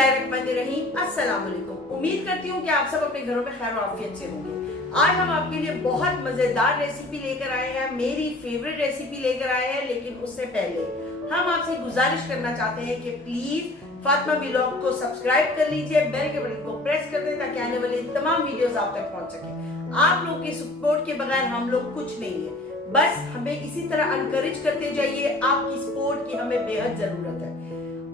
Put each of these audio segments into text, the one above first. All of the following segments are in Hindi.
बिस्मिल्लाहिर्रहमानिर्रहीम। अस्सलाम वालेकुम। उम्मीद करती हूँ कि आप सब अपने घरों में खैर आफियत से होंगे। आज हम आपके लिए बहुत मजेदार रेसिपी लेकर आए हैं, मेरी फेवरेट रेसिपी लेकर आए हैं। लेकिन उससे पहले हम आपसे गुजारिश करना चाहते हैं कि प्लीज फातिमा व्लॉग को सब्सक्राइब कर लीजिए, बेल के बटन को प्रेस कर दें ताकि आने वाली तमाम वीडियोस आप तक पहुंच सके। आप लोग के सपोर्ट के बगैर हम लोग कुछ नहीं है, बस हमें इसी तरह एनकरेज करते जाइए। आपकी सपोर्ट की हमें बेहद जरूरत है।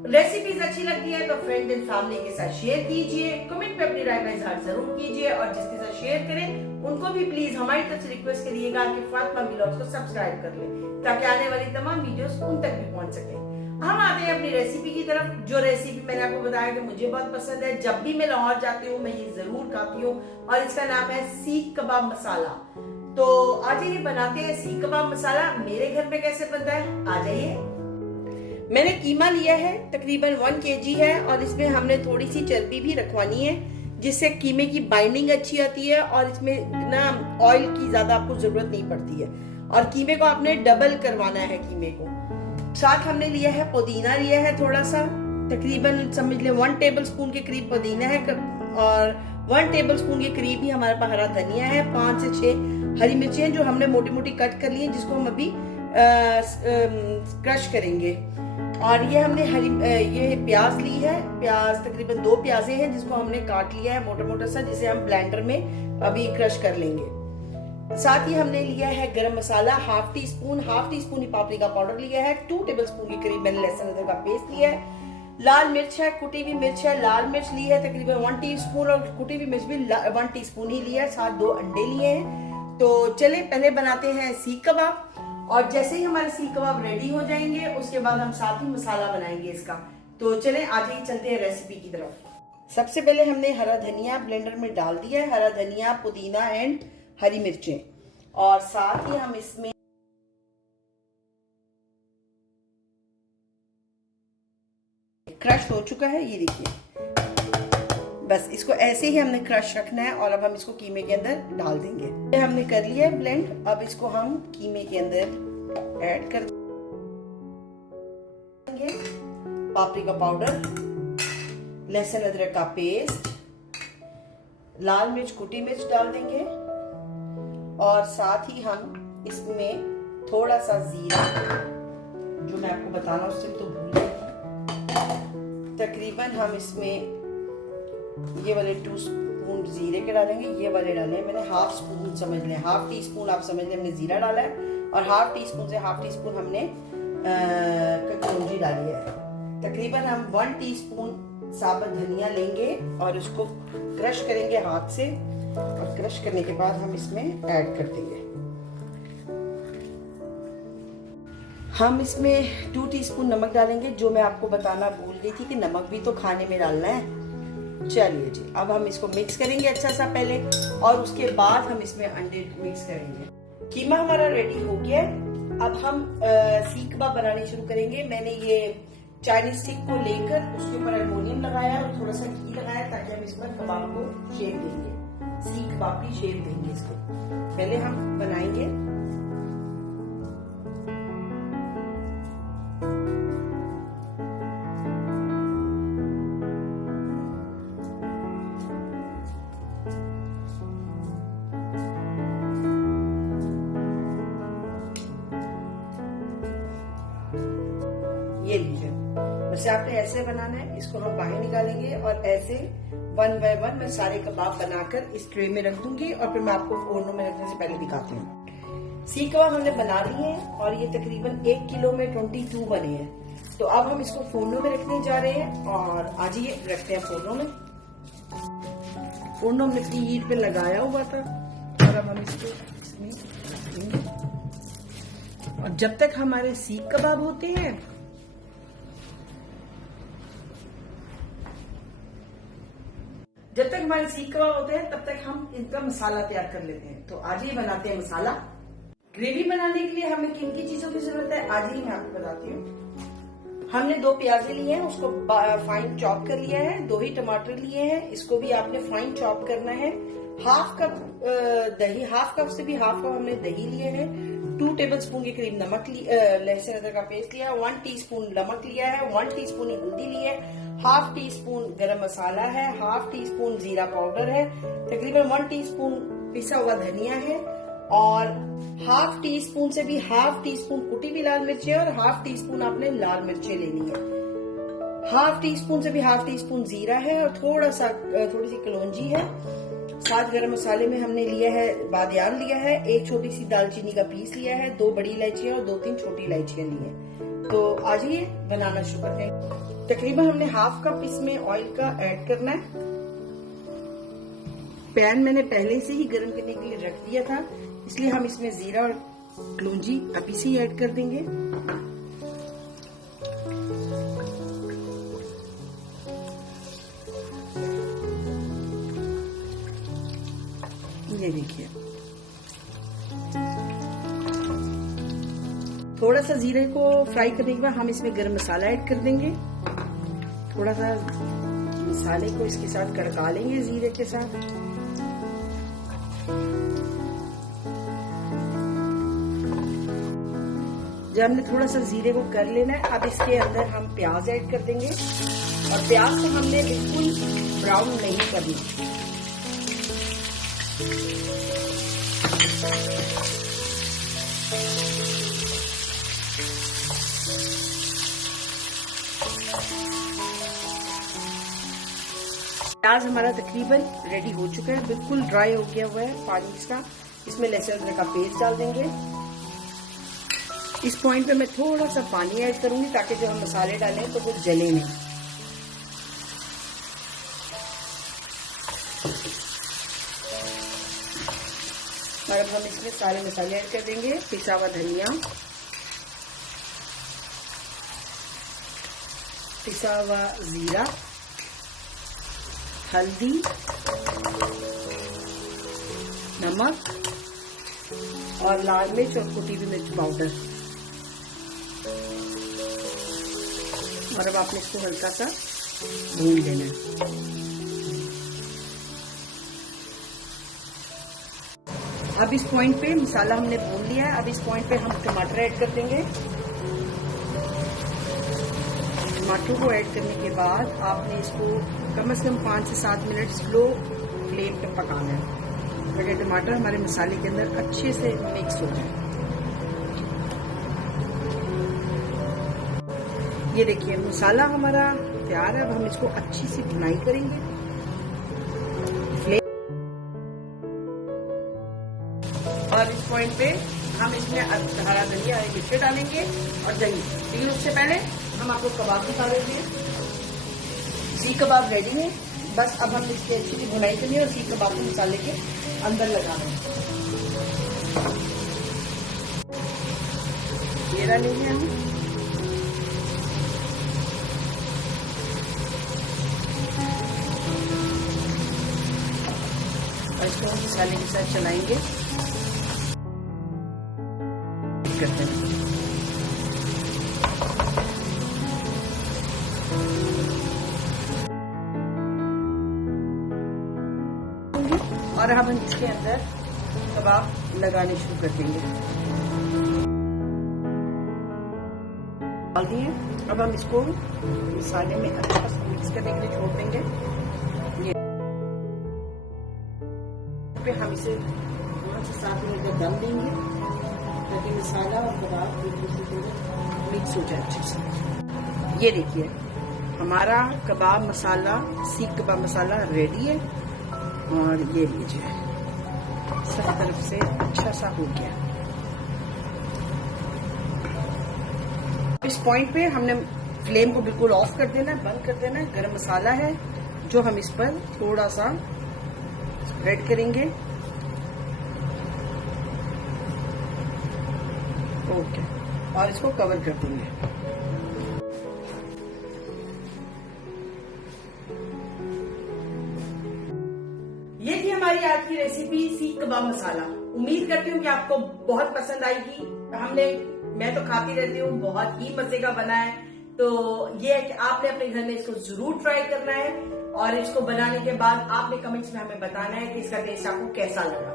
रेसिपीज अच्छी लगती है तो फ्रेंड एंड फैमिली के साथ शेयर कीजिए, कमेंट पे अपनी राय का इजहार जरूर कीजिए और जिसके साथ शेयर करें उनको भी प्लीज हमारी तरफ से रिक्वेस्ट करिएगा कि फातिमा व्लॉग्स को सब्सक्राइब कर ले ताकि आने वाली तमाम वीडियोस उन तक भी पहुंच सके। हम आते हैं अपनी रेसिपी की तरफ। जो रेसिपी मैंने आपको बताया कि मुझे बहुत पसंद है, जब भी मैं लाहौर जाती हूँ मैं ये जरूर खाती हूँ और इसका नाम है सीख कबाब मसाला। तो आज ये बनाते हैं सीख कबाब मसाला। मेरे घर पे कैसे बनता है आ जाइए। मैंने कीमा लिया है, तकरीबन 1 kg है और इसमें हमने थोड़ी सी चर्बी भी रखवानी है जिससे कीमे की बाइंडिंग अच्छी आती है और इसमें ना ऑयल की ज्यादा आपको जरूरत नहीं पड़ती है। और कीमे को आपने डबल करवाना है कीमे को। साथ हमने लिया है पुदीना, लिया है थोड़ा सा, तकरीबन समझ ले 1 टेबलस्पून के करीब पुदीना है और 1 टेबलस्पून के करीब ही हमारे पास हरा धनिया है। 5 से 6 हरी मिर्चियां जो हमने मोटी मोटी कट कर ली है जिसको हम अभी क्रश करेंगे। और ये हमने ये प्याज ली है, प्याज तकरीबन 2 प्याजे हैं जिसको हमने काट लिया है मोटा मोटा सा, जिसे हम ब्लेंडर में अभी क्रश कर लेंगे। साथ ही हमने लिया है गरम मसाला हाफ टी स्पून ही पापरिका पाउडर लिया है। 2 टेबलस्पून के करीब मैंने लहसुन अदरक का पेस्ट लिया है। लाल मिर्च है, कुटी हुई मिर्च है, लाल मिर्च ली है तकरीबन 1 टीस्पून और कुटी हुई मिर्च भी 1 टीस्पून ही लिया है। साथ 2 अंडे लिए हैं। तो चले पहले बनाते हैं सीख कबाब और जैसे ही हमारे सीख कबाब रेडी हो जाएंगे उसके बाद हम साथ ही मसाला बनाएंगे इसका। तो चले आज ही चलते हैं रेसिपी की तरफ। सबसे पहले हमने हरा धनिया ब्लेंडर में डाल दिया है, हरा धनिया, पुदीना एंड हरी मिर्चें। और साथ ही हम इसमें क्रश हो चुका है, ये देखिए। बस इसको ऐसे ही हमने क्रश रखना है और अब हम इसको कीमे के अंदर डाल देंगे। ये हमने कर लिया है ब्लेंड, अब इसको हम कीमे के अंदर ऐड कर देंगे। पापरिका पाउडर, लहसुन अदरक का पेस्ट, लाल मिर्च, कुटी मिर्च डाल देंगे और साथ ही हम इसमें थोड़ा सा जीरा, जो मैं आपको बताना उससे तो भूल गई, तकरीबन हम इसमें ये वाले 2 स्पून जीरे के डालेंगे। ये वाले डाले मैंने हाफ स्पून, समझ लें हाफ टी स्पून, आप समझ लें हमने जीरा डाला है और हाफ टी स्पून से हाफ टी स्पून हमने कलौंजी डाली है। तकरीबन हम 1 टीस्पून साबुत धनिया लेंगे और उसको क्रश करेंगे हाथ से और क्रश करने के बाद हम इसमें ऐड कर देंगे। हम इसमें 2 टीस्पून नमक डालेंगे, जो मैं आपको बताना भूल गई थी कि नमक भी तो खाने में डालना है। चलिए जी, अब हम इसको मिक्स करेंगे अच्छा सा पहले और उसके बाद हम इसमें अंडे मिक्स करेंगे। कीमा हमारा रेडी हो गया है। अब हम सीख कबाब बनाने शुरू करेंगे। मैंने ये चाइनीज स्टिक को लेकर उसके ऊपर एल्युमिनियम लगाया और थोड़ा सा घी लगाया ताकि हम इस पर कबाब को शेप देंगे, सीख कबाब की शेप देंगे इसको। पहले हम बनाएंगे। ये लीजिए, वैसे आपने ऐसे बनाना है। इसको हम बाहर निकालेंगे और ऐसे 1 बाय 1 मैं सारे कबाब बनाकर इस ट्रे में रख दूंगी और फिर मैं आपको फोरनों में रखने से पहले दिखाती हूँ। सीख कबाब हमने बना लिए हैं और ये तकरीबन 1 किलो में 22 बने हैं। तो अब हम इसको फोरनों में रखने जा रहे हैं और आज ये रखते हैं फोरनों में। फोरनों में अपनी हीट पे लगाया हुआ था और अब हम इसको इसमें और जब तक हमारे सीख कबाब होते हैं तब तक हम इनका मसाला तैयार कर लेते हैं। तो आज ही बनाते हैं मसाला। ग्रेवी बनाने के लिए हमें किन की चीजों की जरूरत है आज ही मैं आपको बताती हूँ। हमने 2 प्याजे लिए हैं, उसको फाइन चॉप कर लिया है। 2 ही टमाटर लिए हैं, इसको भी आपने फाइन चॉप करना है। हाफ कप दही, हाफ कप से भी हाफ कप हमने दही लिए हैं। 2 टेबलस्पून के करीब लहसुन अदरक का पेस्ट लिया है। 1 टीस्पून नमक लिया है। 1 टीस्पून हल्दी ली है। हाफ टी स्पून गरम मसाला है, हाफ टी स्पून जीरा पाउडर है, तकरीबन 1 टीस्पून पिसा हुआ धनिया है और हाफ टी स्पून से भी हाफ टी स्पून कुटी हुई लाल मिर्ची और हाफ टी स्पून आपने लाल मिर्ची लेनी है। हाफ टी स्पून से भी हाफ टी स्पून जीरा है और थोड़ी सी कलौंजी है। साथ गरम मसाले में हमने लिया है बादियान लिया है, 1 छोटी सी दालचीनी का पीस लिया है, 2 बड़ी इलायचियां और 2-3 छोटी इलायचियां ली है। तो आ जाइए बनाना शुरू करते हैं। तकरीबन हमने हाफ कप इसमें ऑयल का ऐड करना है। पैन मैंने पहले से ही गर्म करने के लिए रख दिया था, इसलिए हम इसमें जीरा और कलौंजी अभी से ही ऐड कर देंगे। ये देखिए, थोड़ा सा जीरे को फ्राई करने के बाद हम इसमें गरम मसाला ऐड कर देंगे। थोड़ा सा मसाले को इसके साथ कड़का लेंगे जीरे के साथ। जब हमने थोड़ा सा जीरे को कर लेना है, अब इसके अंदर हम प्याज ऐड कर देंगे और प्याज को हमने बिल्कुल ब्राउन नहीं करना। प्याज हमारा तकरीबन रेडी हो चुका है, बिल्कुल ड्राई हो गया हुआ है पानी इसका। इसमें लहसुन अदरक का पेस्ट डाल देंगे। इस पॉइंट पे मैं थोड़ा सा पानी ऐड करूंगी ताकि जब हम मसाले डालें तो वो जले नहीं। और अब हम इसमें सारे मसाले ऐड कर देंगे। पिसा हुआ धनिया, पिसा हुआ जीरा, हल्दी, नमक और लाल मिर्च और कुटी हुई मिर्च पाउडर। और अब आपने इसको हल्का सा भून लेना है। अब इस पॉइंट पे मसाला हमने भून लिया है। अब इस पॉइंट पे हम टमाटर ऐड कर देंगे। टमाटर को ऐड करने के बाद आपने इसको कम से कम 5 से 7 मिनट स्लो फ्लेम पे पकाना है ताकि टमाटर हमारे मसाले के अंदर अच्छे से मिक्स हो जाए। ये देखिए मसाला हमारा तैयार है। अब हम इसको अच्छी सी भुनाई करेंगे। और इस पॉइंट पे हम इसमें हरा धनिया हरी मिर्च डालेंगे और दही। लेकिन उससे पहले हम आपको कबाब दिखा देते हैं। सीख कबाब रेडी है, बस अब हम इसकी अच्छी सी भुनाई करनी है और सीख कबाब को मसाले के अंदर लगाना है। घेरा लेंगे हम, और इसको हम मसाले के साथ चलाएंगे करते हैं। और हम इसके अंदर कबाब लगाने शुरू कर देंगे। डाल दिए। अब हम इसको मसाले में अच्छा सा मिक्स करने के लिए छोड़ देंगे। ये पे हम इसे 5 से 7 मिनट तक दम देंगे ताकि मसाला और कबाब मिक्स हो जाए अच्छे से। ये देखिए हमारा कबाब मसाला, सीख कबाब मसाला रेडी है। और ये लीजिए सब तरफ से अच्छा सा हो गया। इस पॉइंट पे हमने फ्लेम को बिल्कुल ऑफ कर देना है, बंद कर देना है। गरम मसाला है जो हम इस पर थोड़ा सा स्प्रेड करेंगे। ओके, और इसको कवर कर देंगे। ये थी हमारी आज की रेसिपी सीख कबाब मसाला। उम्मीद करती हूँ कि आपको बहुत पसंद आएगी। मैं तो खाती रहती हूँ, बहुत ही मजे का बना है। तो ये है कि आपने अपने घर में इसको जरूर ट्राई करना है और इसको बनाने के बाद आपने कमेंट्स में हमें बताना है कि इसका टेस्ट आपको कैसा लगा।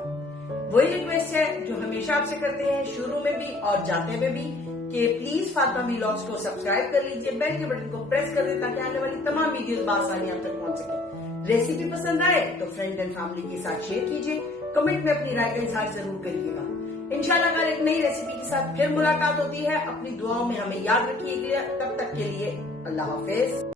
वही रिक्वेस्ट है जो हमेशा आपसे करते हैं, शुरू में भी और जाते में भी, कि प्लीज फातिमा व्लॉग्स को सब्सक्राइब कर लीजिए, बेल के बटन को प्रेस कर दें ताकि आने वाली तमाम वीडियोस बासानी आप तक पहुंच सके। रेसिपी पसंद आए तो फ्रेंड एंड फैमिली के साथ शेयर कीजिए, कमेंट में अपनी राय का इजहार जरूर करिएगा। इंशाल्लाह कल एक नई रेसिपी के साथ फिर मुलाकात होती है। अपनी दुआओं में हमें याद रखिएगा। तब तक के लिए अल्लाह हाफिज।